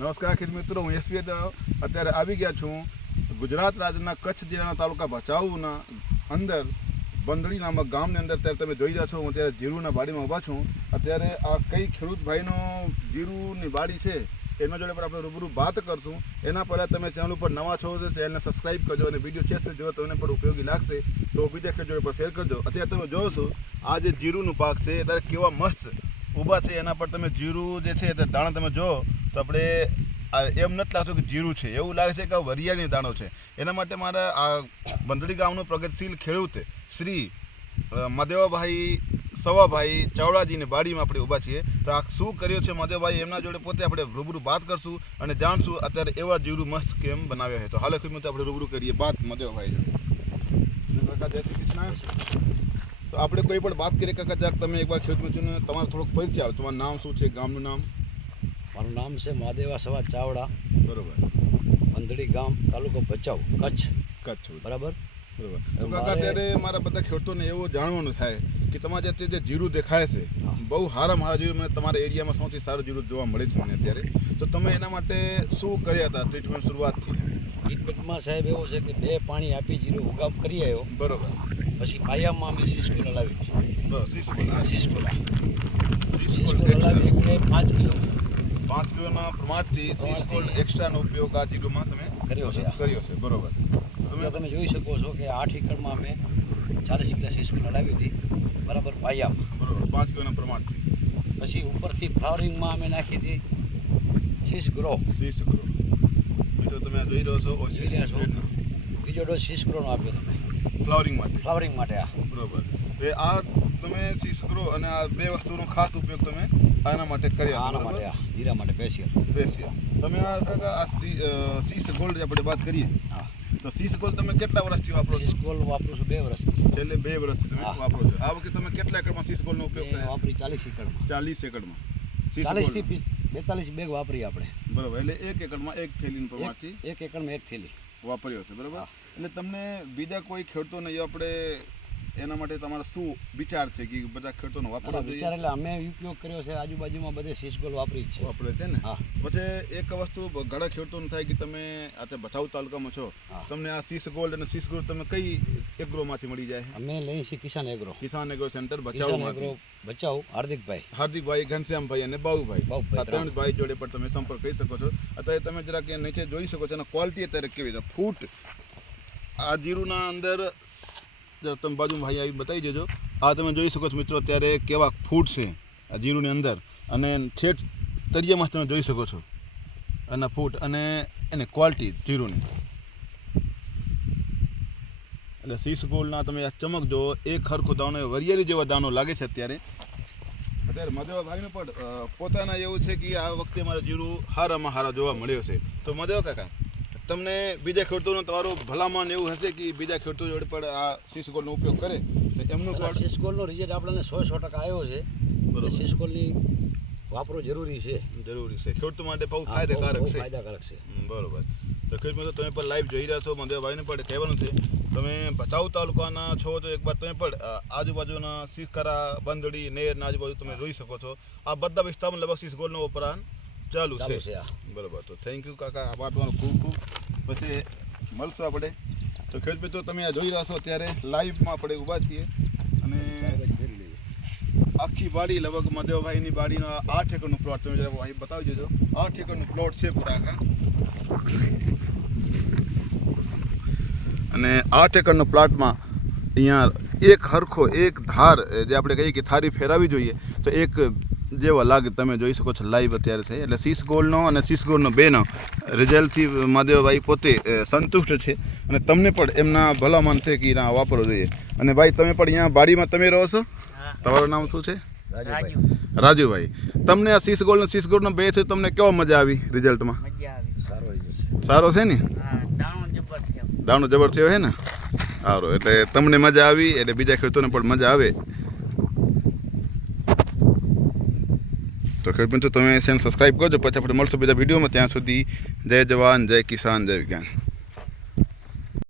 નમસ્કાર ખેડૂત મિત્રો, હું એસપી અત્યારે આવી ગયા છું ગુજરાત રાજ્યના કચ્છ જિલ્લાના તાલુકા ભચાઉના અંદર બંદડી નામક ગામની અંદર. અત્યારે તમે જોઈ રહ્યા છો, હું અત્યારે જીરુના બાડીમાં ઊભા છું. અત્યારે આ કઈ ખેડૂત ભાઈનો જીરુની બાડી છે એના જોડે પર આપણે રૂબરૂ વાત કરશું. એના પહેલાં તમે ચેનલ ઉપર નવા છો તો ચેનલને સબસ્ક્રાઈબ કરજો અને વિડીયો છે જો તો એને પણ ઉપયોગી લાગશે તો બીજા ખેડૂત જોડે પર શેર કરજો. અત્યારે તમે જોવો છો આ જે જીરુનું પાક છે અત્યારે કેવા મસ્ત ઊભા છે. એના પર તમે જીરું જે છે અત્યારે દાણા તમે જો તો આપણે એમ નથી લાગતું કે જીરું છે, એવું લાગે છે કે વરિયાળીનો દાણો છે. એના માટે મારા આ બંદડી ગામનો પ્રગતિશીલ ખેડૂત શ્રી મદેવભાઈ સવાભાઈ ચાવડાજીની બાડીમાં આપણે ઊભા છીએ. તો આ શું કર્યો છે મદેવભાઈ એમના જોડે પોતે આપણે રૂબરૂ વાત કરશું અને જાણશું અત્યારે એવા જીરું મસ્ત કેમ બનાવ્યા છે. તો હાલ ખેડૂત આપણે રૂબરૂ કરીએ વાત મદેવભાઈ જોડે. કાકા જય શ્રી કૃષ્ણ. તો આપણે કોઈ પણ વાત કરીએ કાકા, જાક તમે એકવાર ખેડૂત મિત્રોને તમારો થોડોક પરિચય આવે. તમારું નામ શું છે, ગામનું નામ? મારું નામ છે મહાદેવા સવા ચાવડા, બરોબર. બંદડી ગામ, તાલુકો ભચાઉ, કચ્છ. બરાબર. તો કાકા અત્યારે મારા બધા ખેડૂતોને એવું જાણવાનું થાય કે તમારે જે જીરું દેખાય છે બહુ સારા જીરું, મને તમારા એરિયામાં સૌથી સારું જીરું જોવા મળે છે મને અત્યારે. તો તમે એના માટે શું કર્યા હતા ટ્રીટમેન્ટ શરૂઆતથી? ટ્રીટમેન્ટમાં સાહેબ એવું છે કે 2 પાણી આપી જીરું ઉગામ કરી આવ્યો. બરોબર. પછી પાયામાં અમે સિસ્કોલ હલાવી હતી. બરોબર. સિસ્કોલ હલાવી એટલે 5 કિલો 5 કિલોના પ્રમાણથી સિસ્કોલ એક્સ્ટ્રાનો ઉપયોગ આ જીરુમાં તમે કર્યો છે. બરોબર. તમે જોઈ શકો છો કે 8 એકરમાં અમે 40 કિલો સિસ્કોલ હલાવી હતી. બરાબર. પાયામાં બરોબર 5 કિલોના પ્રમાણથી. પછી ઉપરથી ફ્લાવરિંગમાં અમે નાખી હતી સીસ ગ્રો. મિત્રો તમે જોઈ રહ્યો છો બીજો ડોઝ સીસ ગ્રોનો આપ્યો તમે ફ્લાવરિંગ માટે. બરોબર. એ આ તમે સીસ ગ્રો અને આ 2 વસ્તુનો ખાસ ઉપયોગ તમે આના માટે કર્યા? આના માટે, જીરા માટે સ્પેશિયલ. તમે આ કાકા આ સીસ ગોલ્ડ આપણે વાત કરીએ. હા. તો સીસ ગોલ્ડ તમે કેટલા વર્ષથી વાપરો છો? સીસ ગોલ્ડ વાપરું છું 2 વર્ષથી. છેલ્લે 2 વર્ષથી તમે વાપરો છો. આ વખતે તમે કેટલા એકડમાં સીસ ગોલ્ડનો ઉપયોગ કર્યો? વાપરી 40 એકડમાં. 40 થી 42 બેગ વાપરી આપણે. બરોબર. એટલે 1 એકડમાં 1 થેલીનું પ્રમાણથી 1 એકડમાં 1 થેલી વાપર્યો છે. બરોબર. એટલે તમને બીજા કોઈ ખેડૂતોને આપણે એના માટે તમારો શું વિચાર છે કે બધા ખેડૂતોને વાપરવા જોઈએ? વિચાર એટલે અમે ઉપયોગ કર્યો છે, આજુબાજુમાં બધે સિસ્કોલ વાપરે છે ને. પછી એક વસ્તુ ઘણા ખેડૂતોને થાય કે તમે આ ભચાઉ તાલુકામાં છો, તમને આ સીસ ગોલ્ડ અને સીસ ગોલ્ડ તમે કઈ એગ્રોમાંથી મળી જાય? અમે લઈએ છીએ કિસાન એગ્રો સેન્ટર ભચાઉ. હાર્દિકભાઈ, ઘનશ્યામભાઈ અને બાબુભાઈ, આ 3 ભાઈ જોડે પણ તમે સંપર્ક કરી શકો છો. અત્યારે તમે જરાક નીચે જોઈ શકો છો અને ક્વોલિટી અત્યારે કેવી છે. ફૂટ આ જીરુના અંદર તમે બાજુમાં ભાઈ આવી બતાવી દેજો. આ તમે જોઈ શકો છો મિત્રો અત્યારે કેવા ફૂટ છે આ જીરુની અંદર, અને ઠેઠ તળિયામાં તમે જોઈ શકો છો એના ફૂટ અને એની ક્વોલિટી જીરુની. એટલે સીસ ગોલ્ડના તમે આ ચમક જો, એક હરખો દાણો વરિયાળી જેવો દાણો લાગે છે. અત્યારે મદેવાભાઈને પણ પોતાના એવું છે કે આ વખતે મારે જીરું હારામાં હારા જોવા મળ્યો છે. તો મદેવા કાકા, તમને બીજા ખેડૂતોનો તમારો ભલામણ એવું હશે કે બીજા ખેડૂતો જોડે પણ આ સીસ ગોલ્ડનો ઉપયોગ કરે તો એમનું સીસ ગોલ્ડનો રિઝલ્ટ આપણને 100% આવ્યો છે. બરાબર. સીસ ગોલ્ડની વાપરવું જરૂરી છે. ખેડૂતો માટે બહુ ફાયદાકારક છે. બરોબર. તો ખેડૂત મિત્રો તમે પણ લાઈવ જોઈ રહ્યા છો. મદેવભાઈને પણ કહેવાનું છે તમે ભચાઉ તાલુકાના છો તો એકવાર તમે પણ આજુબાજુના સિસકરા, બંદડી, નેરના આજુબાજુ તમે જોઈ શકો છો. આ બધા વિસ્તારમાં લગભગ સીસ ગોલ્ડનો વપરાશ ચાલુ છે. બરાબર. તો થેન્ક યુ કાકા, આભાર તમારો ખૂબ. પછી મળશું આપણે. તો ખેડૂત મિત્રો તમે આ જોઈ રહ્યા છો અત્યારે લાઈવમાં આપણે ઊભા છીએ અને આખી બાડી લગભગ મદેવભાઈની બાડીનો 8 એકરનો પ્લોટ તમે જરા ભાઈ બતાવી દેજો. 8 એકરનો પ્લોટ છે પૂરા આખા, અને 8 એકરનો પ્લોટમાં અહીંયા એક હરખો એક ધાર જે આપણે કહીએ કે થારી ફેરવવી જોઈએ તો એક જેવા લાગે તમે જોઈ શકો છો લાઈવ અત્યારે છે. એટલે સીસ ગોલ્ડનો અને સીસ ગોલ્ડનો 2નો રિઝલ્ટથી મહાદેવભાઈ પોતે સંતુષ્ટ છે અને તમને પણ એમના ભલામણ છે કે ના વાપરવો જોઈએ. અને ભાઈ તમે પણ અહીંયા બાડીમાં તમે રહો છો, તમારું નામ શું છે? રાજુભાઈ. તમને આ સીસ ગોલ્ડનો 2 છે, તમને કેવો મજા આવી રિઝલ્ટમાં? સારો છે ને? દાણો જબર થયો છે ને? સારું. એટલે તમને મજા આવી એટલે બીજા ખેડૂતોને પણ મજા આવે. તો ખેડૂત મિત્રો તમે ચેનલ સબસ્ક્રાઈબ કરજો. પછી આપણે મળશું બીજા વિડીયોમાં. ત્યાં સુધી જય જવાન, જય કિસાન, જય વિજ્ઞાન.